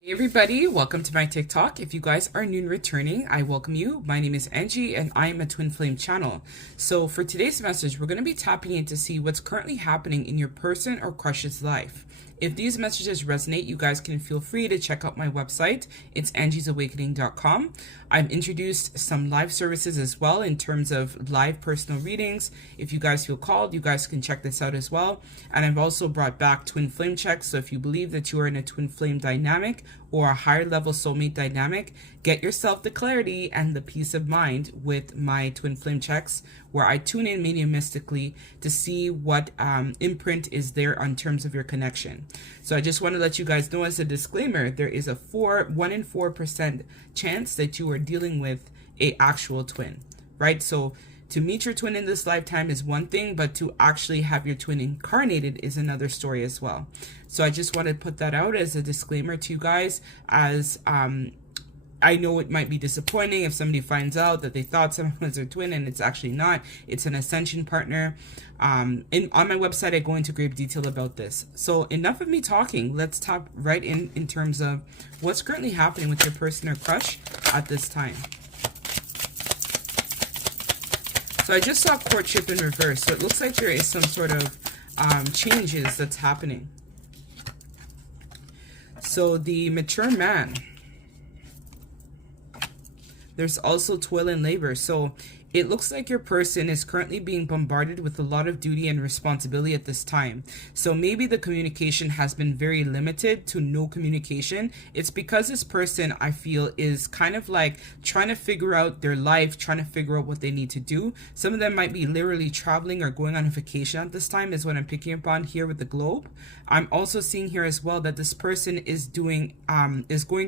Hey everybody, welcome to my Tik Tok. If you guys are new and returning, I welcome you. My name is Angie and I am a twin flame channel. So for today's message, we're going to be tapping in to see what's currently happening in your person or crush's life. If these messages resonate, you guys can feel free to check out my website. It's angiesawakening.com. I've introduced some live services as well in terms of live personal readings. If you guys feel called, you guys can check this out as well. And I've also brought back twin flame checks. So if you believe that you are in a twin flame dynamic or a higher level soulmate dynamic, get yourself the clarity and the peace of mind with my twin flame checks, where I tune in mediumistically to see what imprint is there in terms of your connection. So I just want to let you guys know as a disclaimer, there is a 1 in 4% chance that you are dealing with a actual twin, right? So to meet your twin in this lifetime is one thing, but to actually have your twin incarnated is another story as well. So I just want to put that out as a disclaimer to you guys, as I know it might be disappointing if somebody finds out that they thought someone was their twin and it's actually not. It's an ascension partner. On my website, I go into great detail about this. So enough of me talking. Let's tap right in terms of what's currently happening with your person or crush at this time. So I just saw courtship in reverse. So it looks like there is some sort of changes that's happening. So the mature man. There's also toil and labor. So it looks like your person is currently being bombarded with a lot of duty and responsibility at this time. So maybe the communication has been very limited to no communication. It's because this person, I feel, is kind of like trying to figure out their life, trying to figure out what they need to do. Some of them might be literally traveling or going on a vacation at this time, is what I'm picking up on here with the globe. I'm also seeing here as well that this person is going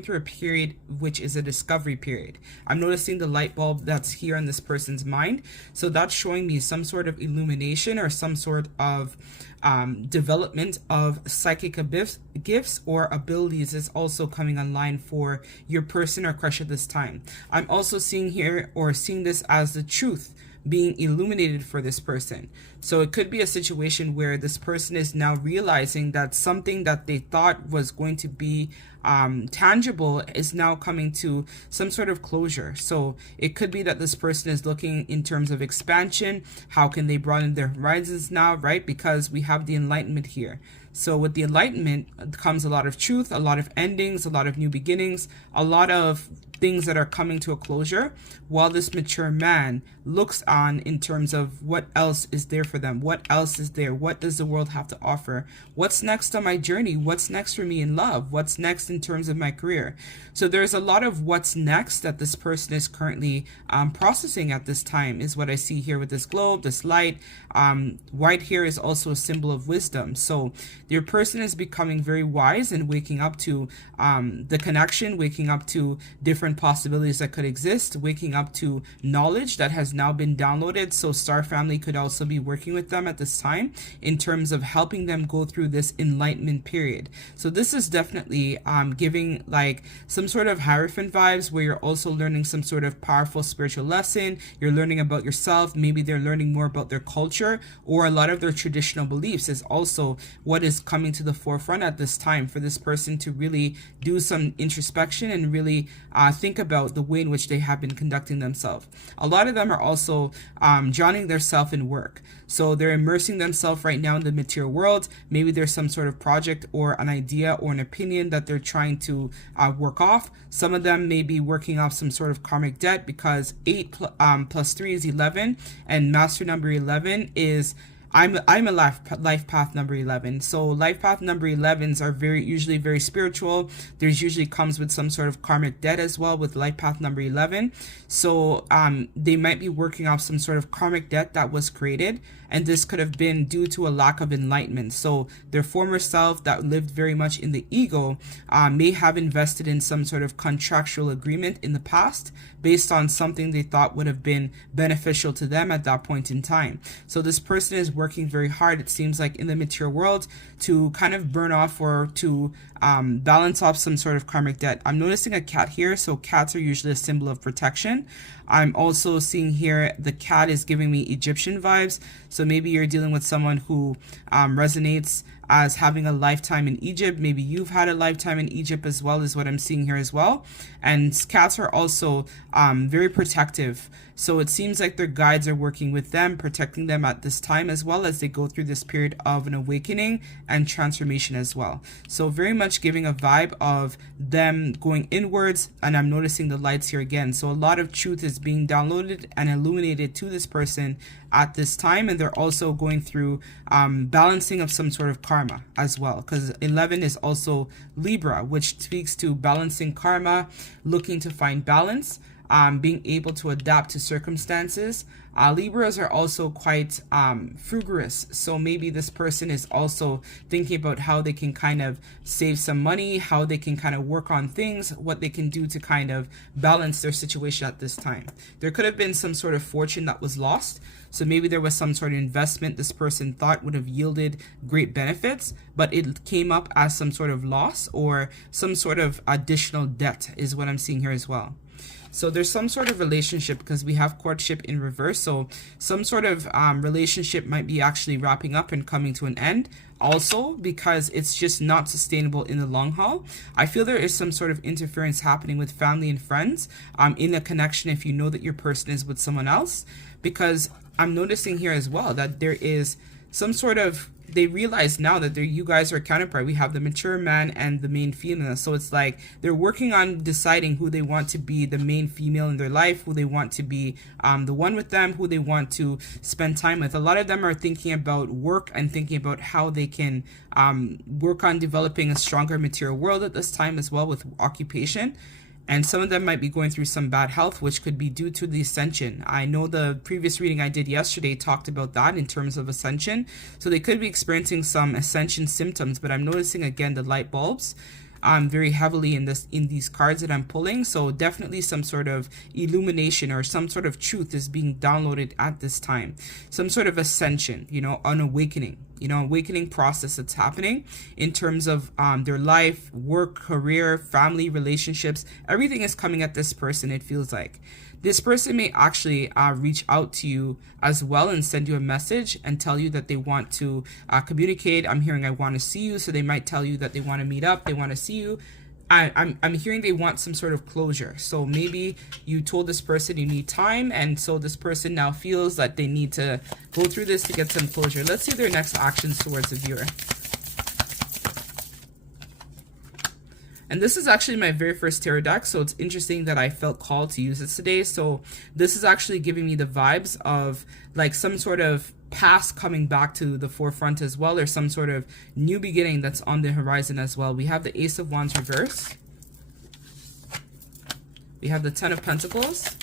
through a period which is a discovery period. I'm noticing the light bulb that's here on this person's mind. So that's showing me some sort of illumination or some sort of development of psychic gifts or abilities is also coming online for your person or crush at this time. I'm also seeing here, or seeing this as the truth being illuminated for this person. So it could be a situation where this person is now realizing that something that they thought was going to be tangible is now coming to some sort of closure. So it could be that this person is looking in terms of expansion. How can they broaden their horizons now, right? Because we have the enlightenment here. So with the enlightenment comes a lot of truth, a lot of endings, a lot of new beginnings, a lot of things that are coming to a closure, while this mature man looks on in terms of what else is there for them. What else is there? What does the world have to offer? What's next on my journey? What's next for me in love? What's next in terms of my career? So there's a lot of what's next that this person is currently processing at this time, is what I see here with this globe, this light. White here is also a symbol of wisdom. So your person is becoming very wise and waking up to the connection, waking up to different possibilities that could exist, waking up to knowledge that has now been downloaded. So Star Family could also be working with them at this time in terms of helping them go through this enlightenment period. So this is definitely giving like some sort of Hierophant vibes, where you're also learning some sort of powerful spiritual lesson. You're learning about yourself. Maybe they're learning more about their culture, or a lot of their traditional beliefs is also what is coming to the forefront at this time for this person to really do some introspection and really think about the way in which they have been conducting themselves. A lot of them are also drowning their self in work. So they're immersing themselves right now in the material world. Maybe there's some sort of project or an idea or an opinion that they're trying to work off. Some of them may be working off some sort of karmic debt, because 8 plus 3 is 11, and master number 11 is I'm a life path number 11. So life path number 11s are usually very spiritual. There's usually comes with some sort of karmic debt as well with life path number 11. So they might be working off some sort of karmic debt that was created, and this could have been due to a lack of enlightenment. So their former self that lived very much in the ego may have invested in some sort of contractual agreement in the past based on something they thought would have been beneficial to them at that point in time. So this person is working very hard, it seems like, in the material world to kind of burn off or to balance off some sort of karmic debt. I'm noticing a cat here, so cats are usually a symbol of protection. I'm also seeing here the cat is giving me Egyptian vibes, so maybe you're dealing with someone who resonates as having a lifetime in Egypt. Maybe you've had a lifetime in Egypt as well, is what I'm seeing here as well. And cats are also very protective. So it seems like their guides are working with them, protecting them at this time as well as they go through this period of an awakening and transformation as well. So very much giving a vibe of them going inwards, and I'm noticing the lights here again. So a lot of truth is being downloaded and illuminated to this person at this time, and they're also going through balancing of some sort of karma as well, because 11 is also Libra, which speaks to balancing karma, looking to find balance, being able to adapt to circumstances. Libras are also quite frugalous, so maybe this person is also thinking about how they can kind of save some money, how they can kind of work on things, what they can do to kind of balance their situation at this time. There could have been some sort of fortune that was lost, so maybe there was some sort of investment this person thought would have yielded great benefits, but it came up as some sort of loss or some sort of additional debt is what I'm seeing here as well. So there's some sort of relationship, because we have courtship in reverse. So some sort of relationship might be actually wrapping up and coming to an end. Also, because it's just not sustainable in the long haul. I feel there is some sort of interference happening with family and friends in a connection if you know that your person is with someone else. Because I'm noticing here as well that there is some sort of, they realize now that you guys are a counterpart. We have the mature man and the main female. So it's like they're working on deciding who they want to be the main female in their life, who they want to be the one with them, who they want to spend time with. A lot of them are thinking about work and thinking about how they can work on developing a stronger material world at this time as well with occupation. And some of them might be going through some bad health, which could be due to the ascension. I know the previous reading I did yesterday talked about that in terms of ascension. So they could be experiencing some ascension symptoms, but I'm noticing again the light bulbs very heavily in these cards that I'm pulling. So definitely some sort of illumination or some sort of truth is being downloaded at this time. Some sort of ascension, an awakening, awakening process that's happening in terms of their life, work, career, family, relationships. Everything is coming at this person, it feels like. This person may actually reach out to you as well and send you a message and tell you that they want to communicate. I'm hearing I want to see you, so they might tell you that they want to meet up, they want to see you. I'm hearing they want some sort of closure. So maybe you told this person you need time, and so this person now feels that they need to go through this to get some closure. Let's see their next actions towards the viewer. And this is actually my very first tarot deck, so it's interesting that I felt called to use this today. So this is actually giving me the vibes of like some sort of past coming back to the forefront as well, or some sort of new beginning that's on the horizon as well. We have the Ace of Wands reverse. We have the Ten of Pentacles.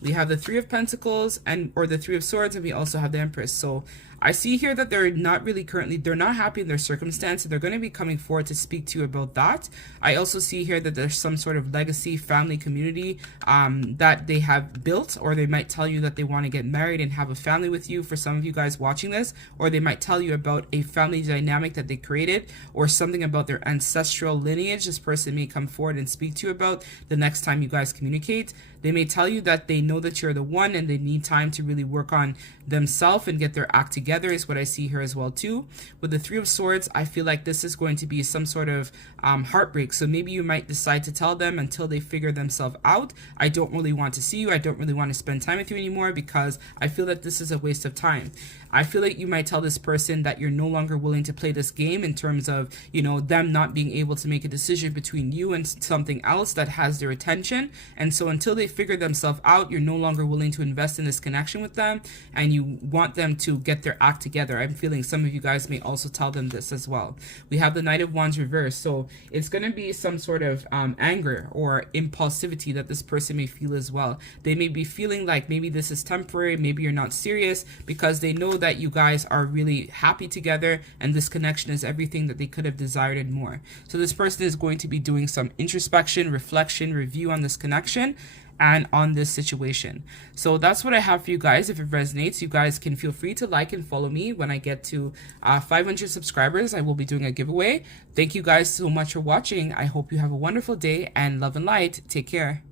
We have the Three of Pentacles or the Three of Swords, and we also have the Empress. So I see here that they're not really they're not happy in their circumstance, and they're going to be coming forward to speak to you about that. I also see here that there's some sort of legacy, family, community that they have built, or they might tell you that they want to get married and have a family with you for some of you guys watching this, or they might tell you about a family dynamic that they created, or something about their ancestral lineage this person may come forward and speak to you about the next time you guys communicate. They may tell you that they know that you're the one and they need time to really work on themselves and get their act together, is what I see here as well too. With the Three of Swords, I feel like this is going to be some sort of heartbreak. So maybe you might decide to tell them until they figure themselves out, I don't really want to see you, I don't really want to spend time with you anymore, because I feel that this is a waste of time. I feel like you might tell this person that you're no longer willing to play this game in terms of, them not being able to make a decision between you and something else that has their attention. And so until they figure themselves out, you're no longer willing to invest in this connection with them, and you want them to get their act together. I'm feeling some of you guys may also tell them this as well. We have the Knight of Wands reverse. So it's going to be some sort of anger or impulsivity that this person may feel as well. They may be feeling like maybe this is temporary, maybe you're not serious, because they know that you guys are really happy together and this connection is everything that they could have desired and more. So this person is going to be doing some introspection, reflection, review on this connection and on this situation. So that's what I have for you guys. If it resonates, you guys can feel free to like and follow me. When I get to 500 subscribers, I will be doing a giveaway. Thank you guys so much for watching. I hope you have a wonderful day, and love and light. Take care.